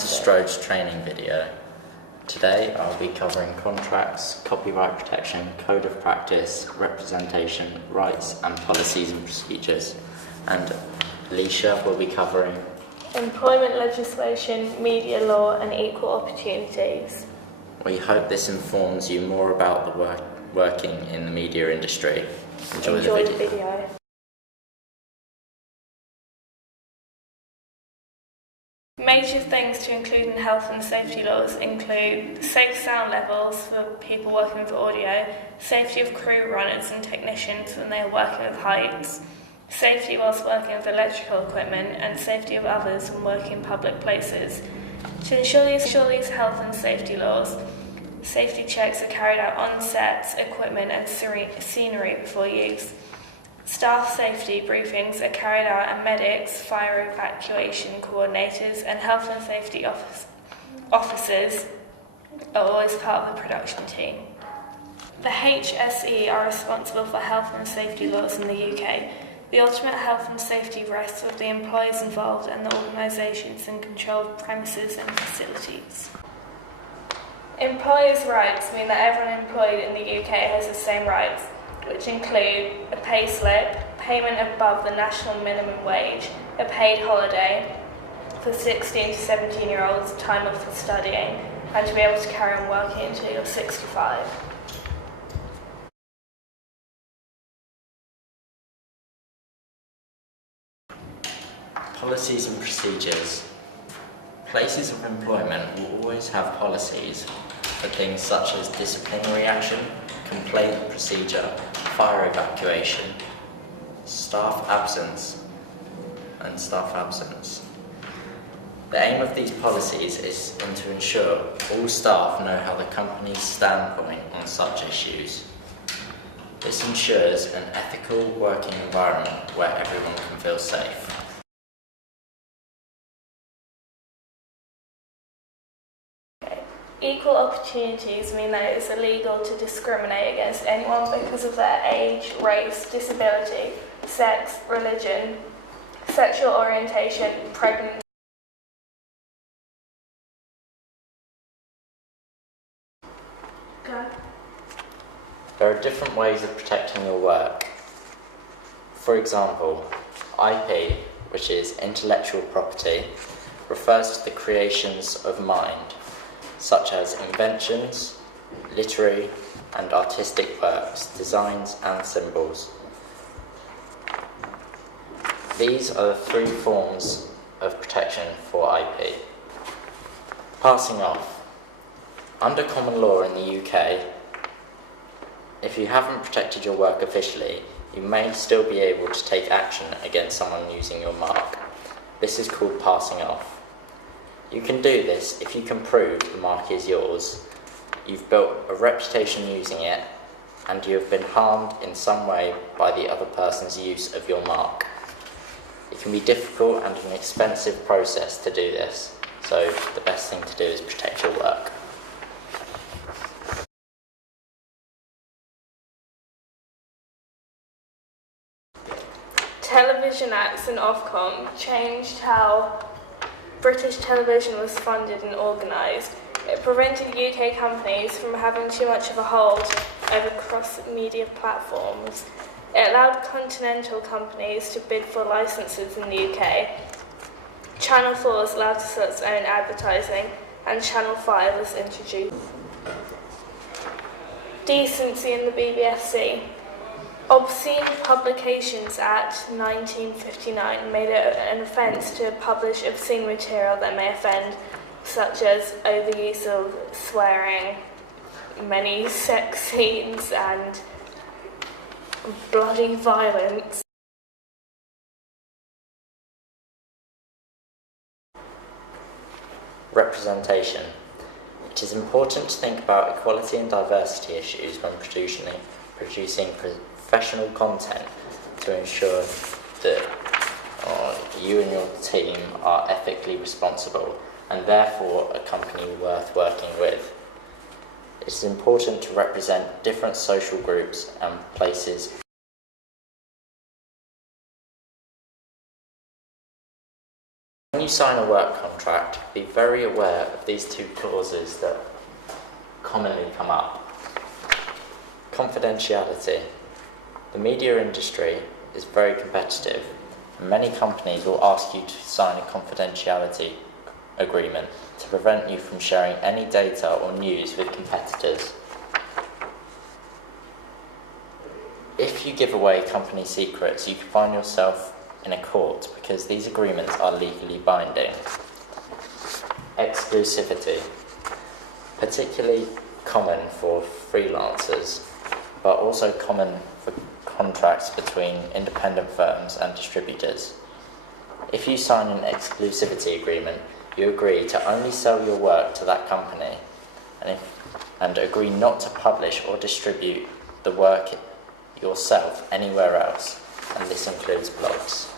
to Strode's training video. Today I'll be covering contracts, copyright protection, code of practice, representation, rights and policies and procedures. And Elisha will be covering employment legislation, media law and equal opportunities. We hope this informs you more about the working in the media industry. Enjoy the video. Major things to include in health and safety laws include safe sound levels for people working with audio, safety of crew runners and technicians when they are working with heights, safety whilst working with electrical equipment, and safety of others when working in public places. To ensure these health and safety laws, safety checks are carried out on sets, equipment and scenery before use. Staff safety briefings are carried out and medics, fire evacuation coordinators and health and safety officers are always part of the production team. The HSE are responsible for health and safety laws in the UK. The ultimate health and safety rests with the employees involved and the organisations in control of premises and facilities. Employers' rights mean that everyone employed in the UK has the same rights, which include a pay slip, payment above the national minimum wage, a paid holiday for 16 to 17-year-olds, time off for studying, and to be able to carry on working until you're 65. Policies and procedures. Places of employment will always have policies for things such as disciplinary action, complaint procedure, fire evacuation, staff absence. The aim of these policies is to ensure all staff know how the company's standpoint on such issues. This ensures an ethical working environment where everyone can feel safe. Equal opportunities mean that it is illegal to discriminate against anyone because of their age, race, disability, sex, religion, sexual orientation, pregnancy. There are different ways of protecting your work. For example, IP, which is intellectual property, refers to the creations of mind, such as inventions, literary and artistic works, designs and symbols. These are the three forms of protection for IP. Passing off. Under common law in the UK, if you haven't protected your work officially, you may still be able to take action against someone using your mark. This is called passing off. You can do this if you can prove the mark is yours, you've built a reputation using it, and you have been harmed in some way by the other person's use of your mark. It can be difficult and an expensive process to do this, so the best thing to do is protect your work. Television Acts and Ofcom changed how British television was funded and organised. It prevented UK companies from having too much of a hold over cross-media platforms. It allowed continental companies to bid for licences in the UK. Channel 4 was allowed to sell its own advertising, and Channel 5 was introduced. Decency in the BBFC. Obscene Publications Act 1959 made it an offence to publish obscene material that may offend, such as overuse of swearing, many sex scenes and bloody violence. Representation. It is important to think about equality and diversity issues when producing professional content to ensure that you and your team are ethically responsible and therefore a company worth working with. It is important to represent different social groups and places. When you sign a work contract, be very aware of these two clauses that commonly come up. Confidentiality. The media industry is very competitive, and many companies will ask you to sign a confidentiality agreement to prevent you from sharing any data or news with competitors. If you give away company secrets, you can find yourself in a court because these agreements are legally binding. Exclusivity, particularly common for freelancers, but also common for contracts between independent firms and distributors. If you sign an exclusivity agreement, you agree to only sell your work to that company and agree not to publish or distribute the work yourself anywhere else, and this includes blogs.